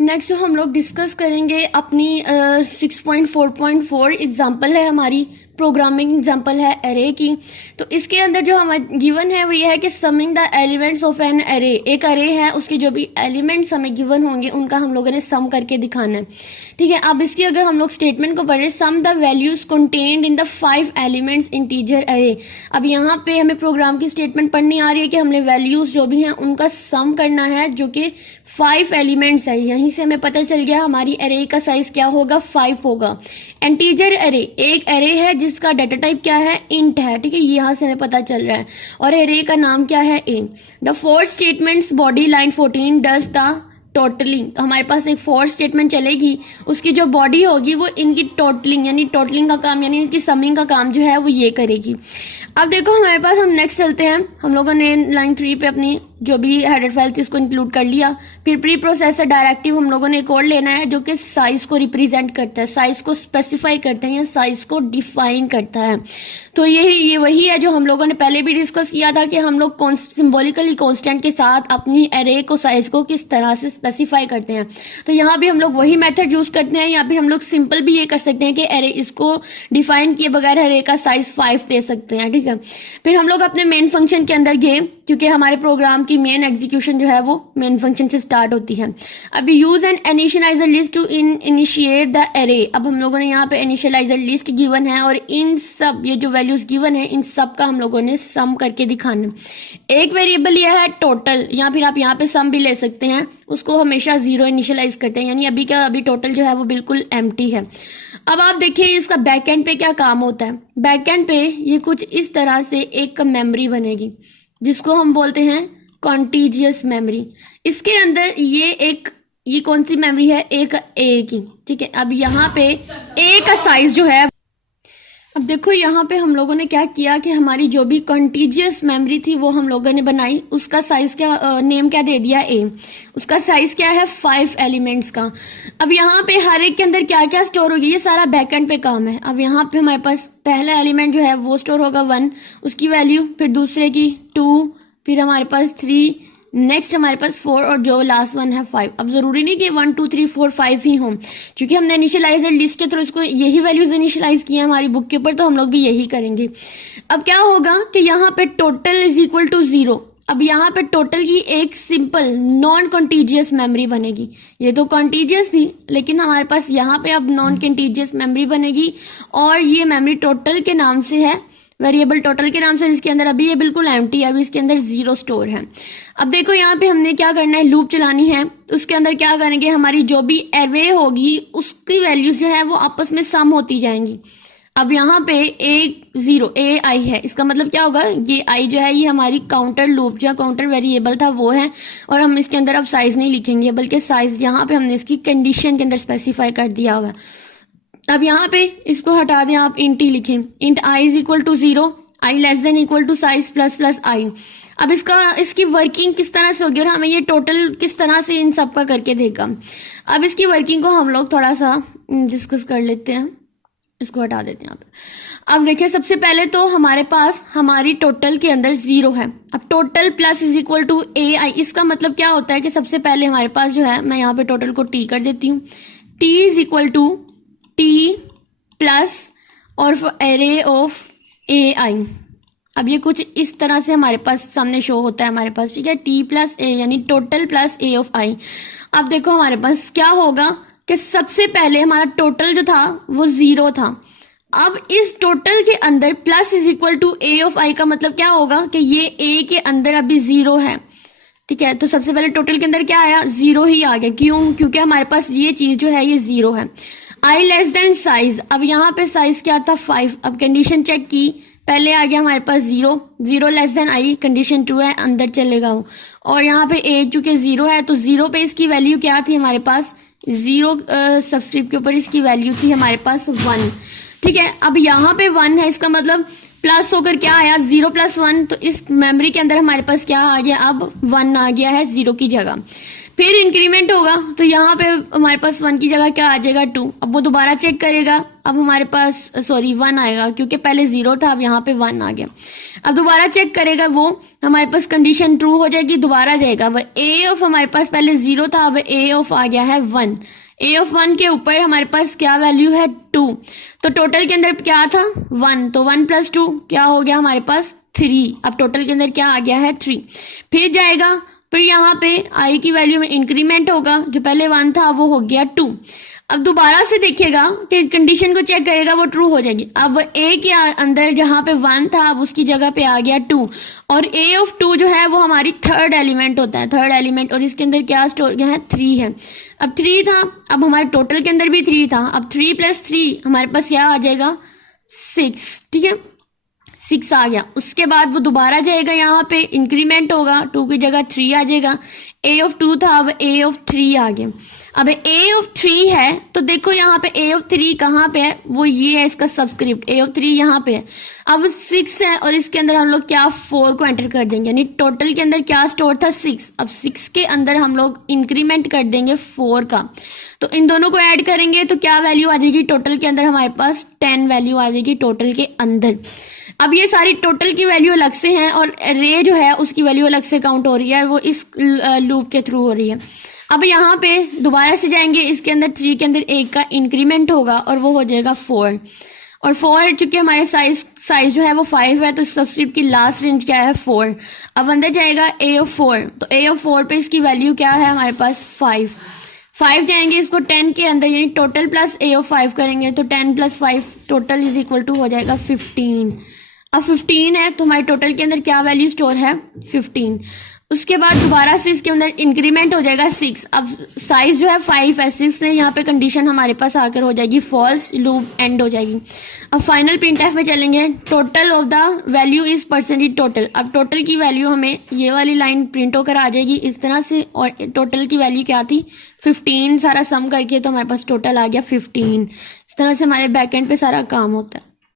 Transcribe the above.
Next हम लोग discuss करेंगे अपनी 6.4.4 एग्जाम्पल है हमारी, प्रोग्रामिंग एग्जाम्पल है एरे की। तो इसके अंदर जो हमें गिवन है वो ये है कि summing the elements of an array, एक अरे है उसके जो भी एलिमेंट्स हमें गिवन होंगे उनका हम लोगों ने सम करके दिखाना है। ठीक है, अब इसकी अगर हम लोग स्टेटमेंट को पढ़ें, sum the values contained in the 5 elements integer array. अब यहाँ पे हमें प्रोग्राम की स्टेटमेंट पढ़नी आ रही है कि हमने वैल्यूज जो भी हैं उनका सम करना है जो कि 5 एलिमेंट्स है। यहीं से हमें पता चल गया हमारी अरे का साइज क्या होगा, 5 होगा। इंटीजर अरे एक अरे है जिसका डाटा टाइप क्या है, इंट है। ठीक है, यहाँ से हमें पता चल रहा है। और अरे का नाम क्या है, A. The fourth statements body line 14 does the totalling. तो हमारे पास एक फोर्थ स्टेटमेंट चलेगी, उसकी जो बॉडी होगी वो इनकी टोटलिंग यानी टोटलिंग का काम यानी इनकी समिंग का काम जो है वो ये करेगी। अब देखो हमारे पास, हम नेक्स्ट चलते हैं। हम लोगों ने लाइन 3 पे अपनी जो भी हेडर फाइल थी उसको इंक्लूड कर लिया। फिर प्री प्रोसेसर डायरेक्टिव हम लोगों ने एक और लेना है जो कि साइज को रिप्रेजेंट करता है, साइज को स्पेसिफाई करता है या साइज को डिफाइन करता है। तो ये वही है जो हम लोगों ने पहले भी डिस्कस किया था कि हम लोग सिंबॉलिकली कांस्टेंट के साथ अपनी एरे को साइज को किस तरह से स्पेसिफाई करते हैं। तो यहाँ भी हम लोग वही मेथड यूज करते हैं, या फिर हम लोग सिंपल भी ये कर सकते हैं कि एरे इसको डिफाइन किए बगैर एरे का साइज 5 दे सकते हैं। ठीक है, फिर हम लोग अपने मेन फंक्शन के अंदर गए क्योंकि हमारे प्रोग्राम की मेन एग्जीक्यूशन जो है वो मेन फंक्शन से स्टार्ट होती है। अब use an initialiser list to initiate the array. अब हम लोगों ने यहाँ पे इनिशियलाइजर लिस्ट गिवन है और इन सब ये जो वैल्यूज गिवन है इन सब का हम लोगों ने सम करके दिखाना। एक वेरिएबल यह है टोटल, या फिर आप यहाँ पे सम भी ले सकते हैं, उसको हमेशा 0 इनिशियलाइज करते हैं, यानी अभी टोटल जो है वो बिल्कुल एम्प्टी है। अब आप देखिए इसका बैक एंड पे क्या काम होता है। बैक एंड पे ये कुछ इस तरह से एक मेमोरी बनेगी जिसको हम बोलते हैं कॉन्टिजियस मेमोरी। इसके अंदर ये कौन सी मेमोरी है, एक ए की। ठीक है, अब यहाँ पे ए का साइज जो है, अब देखो यहाँ पे हम लोगों ने क्या किया कि हमारी जो भी कॉन्टिजियस मेमोरी थी वो हम लोगों ने बनाई, उसका साइज क्या नेम क्या दे दिया, ए। उसका साइज क्या है, 5 एलिमेंट्स का। अब यहाँ पे हर एक के अंदर क्या क्या स्टोर होगी, ये सारा बैकएंड पे काम है। अब यहाँ पे हमारे पास पहला एलिमेंट जो है वो स्टोर होगा 1, उसकी वैल्यू, फिर दूसरे की 2, फिर हमारे पास 3, नेक्स्ट हमारे पास 4 और जो लास्ट वन है 5। अब जरूरी नहीं कि 1 2 3 4 5 ही हों, क्योंकि हमने इनिशियलाइजर लिस्ट के थ्रू इसको यही वैल्यूज इनिशियलाइज किए हमारी बुक के ऊपर, तो हम लोग भी यही करेंगे। अब क्या होगा कि यहाँ पे टोटल इज इक्वल टू 0। अब यहाँ पे टोटल की एक सिंपल नॉन कॉन्टिजियस मेमोरी बनेगी। ये तो कॉन्टिजियस थी लेकिन हमारे पास यहाँ पे अब नॉन कॉन्टिजियस मेमोरी बनेगी और ये मेमोरी टोटल के नाम से है, वेरिएबल टोटल के नाम से। इसके अंदर अभी ये बिल्कुल एम्प्टी है, अभी इसके अंदर 0 स्टोर है। अब देखो यहाँ पे हमने क्या करना है, लूप चलानी है। उसके अंदर क्या करेंगे, हमारी जो भी एरे होगी उसकी वैल्यूज जो है वो आपस में सम होती जाएंगी। अब यहाँ पे ए आई है, इसका मतलब क्या होगा, ये आई जो है ये हमारी काउंटर लूप जो काउंटर वेरिएबल था वो है, और हम इसके अंदर अब साइज नहीं लिखेंगे बल्कि साइज यहाँ पे हमने इसकी कंडीशन के अंदर स्पेसिफाई कर दिया हुआ है। अब यहाँ पे इसको हटा दें, आप इंट ही लिखें, int i is equal to 0, i less than equal to size plus i. अब इसकी वर्किंग किस तरह से होगी और हमें ये टोटल किस तरह से इन सब का करके देगा। अब इसकी वर्किंग को हम लोग थोड़ा सा डिस्कस कर लेते हैं, इसको हटा देते हैं यहाँ पे। अब देखिए सबसे पहले तो हमारे पास हमारी टोटल के अंदर 0 है। अब total plus is equal to a i, इसका मतलब क्या होता है कि सबसे पहले हमारे पास जो है, मैं यहाँ पे टोटल को टी कर देती हूँ, t is equal to t plus और एरे ऑफ ए आई। अब ये कुछ इस तरह से हमारे पास सामने शो होता है हमारे पास, ठीक है, टी प्लस ए यानी टोटल प्लस ए ऑफ आई। अब देखो हमारे पास क्या होगा कि सबसे पहले हमारा टोटल जो था वो 0 था। अब इस टोटल के अंदर plus is equal to a of i का मतलब क्या होगा कि ये ए के अंदर अभी 0 है। ठीक है, तो सबसे पहले टोटल के अंदर क्या आया, 0 ही आ गया। क्यों, क्योंकि हमारे पास ये चीज जो है ये 0 है। आई लेस देन साइज, अब यहाँ पे साइज क्या था, 5। अब कंडीशन चेक की, पहले आ गया हमारे पास 0 less than i, condition true है, अंदर चलेगा वो। और यहाँ पे ए चूंकि 0 है तो 0 पे इसकी वैल्यू क्या थी हमारे पास, 0 सबस्क्रिप्ट के ऊपर इसकी वैल्यू थी हमारे पास 1। ठीक है, अब यहाँ पे 1 है, इसका मतलब प्लस होकर क्या आया, 0 + 1, तो इस मेमोरी के अंदर हमारे पास क्या आ गया, अब 1 आ गया है 0 की जगह। फिर इंक्रीमेंट होगा तो यहाँ पे हमारे पास 1 की जगह क्या आ जाएगा 2। अब वो दोबारा चेक करेगा, अब हमारे पास 1 आएगा क्योंकि पहले 0 था, अब यहाँ पे 1 आ गया। अब दोबारा चेक करेगा वो, हमारे पास कंडीशन ट्रू हो जाएगी, दोबारा जाएगा। अब ए ऑफ हमारे पास पहले 0 था, अब ए ऑफ आ गया है 1। ए ऑफ 1 के ऊपर हमारे पास क्या वैल्यू है 2, तो टोटल के अंदर क्या था 1, तो 1 + 2 क्या हो गया हमारे पास 3। अब टोटल के अंदर क्या आ गया है 3। फिर जाएगा, फिर यहाँ पे आई की वैल्यू में इंक्रीमेंट होगा, जो पहले 1 था वो हो गया 2। अब दोबारा से देखेगा कि कंडीशन को चेक करेगा, वो ट्रू हो जाएगी। अब ए के अंदर जहाँ पे 1 था अब उसकी जगह पे आ गया 2, और ए ऑफ 2 जो है वो हमारी थर्ड एलिमेंट होता है, थर्ड एलिमेंट, और इसके अंदर क्या स्टोर किया है 3 है। अब 3 था, अब हमारे टोटल के अंदर भी 3 था, अब 3 + 3 हमारे पास क्या आ जाएगा 6, ठीक है 6 आ गया। उसके बाद वो दोबारा जाएगा, यहाँ पे इंक्रीमेंट होगा, 2 की जगह 3 आ जाएगा। ए ऑफ 2 था, अब ए ऑफ 3 आ गया। अब ए ऑफ 3 है तो देखो यहाँ पे ए ऑफ 3 कहाँ पे है, वो ये है इसका सबस्क्रिप्ट, ए ऑफ 3 यहाँ पे है। अब 6 है और इसके अंदर हम लोग क्या 4 को एंटर कर देंगे, यानी टोटल के अंदर क्या स्टोर था 6। अब 6 के अंदर हम लोग इंक्रीमेंट कर देंगे 4 का, तो इन दोनों को ऐड करेंगे तो क्या वैल्यू आ जाएगी टोटल के अंदर हमारे पास 10 वैल्यू आ जाएगी टोटल के अंदर। अब ये सारी टोटल की वैल्यू अलग से हैं और रे जो है उसकी वैल्यू अलग से काउंट हो रही है, वो इस लूप के थ्रू हो रही है। अब यहाँ पे दोबारा से जाएंगे, इसके अंदर 3 के अंदर 1 का इंक्रीमेंट होगा और वो हो जाएगा 4, और 4 चूंकि हमारे साइज जो है वो 5 है तो सबस्क्रिप्ट की लास्ट रेंज क्या है 4। अब अंदर जाएगा ए ऑफ 4, तो ए ऑफ 4 पे इसकी वैल्यू क्या है हमारे पास 5 जाएंगे, इसको 10 के अंदर यानी टोटल प्लस ए ऑफ 5 करेंगे तो 10 + 5 टोटल = हो जाएगा 15। अब 15 है तो हमारे टोटल के अंदर क्या वैल्यू स्टोर है 15। उसके बाद दोबारा से इसके अंदर इंक्रीमेंट हो जाएगा 6। अब साइज जो है 5 है, 6 ने यहाँ पे कंडीशन हमारे पास आकर हो जाएगी फॉल्स, लूप एंड हो जाएगी। अब फाइनल printf में चलेंगे, total of the value is percentage total. अब टोटल की वैल्यू हमें ये वाली लाइन प्रिंट होकर आ जाएगी इस तरह से, और टोटल की वैल्यू क्या थी 15, सारा सम करके तो हमारे पास टोटल आ गया 15। इस तरह से हमारे बैक एंड पे सारा काम होता है।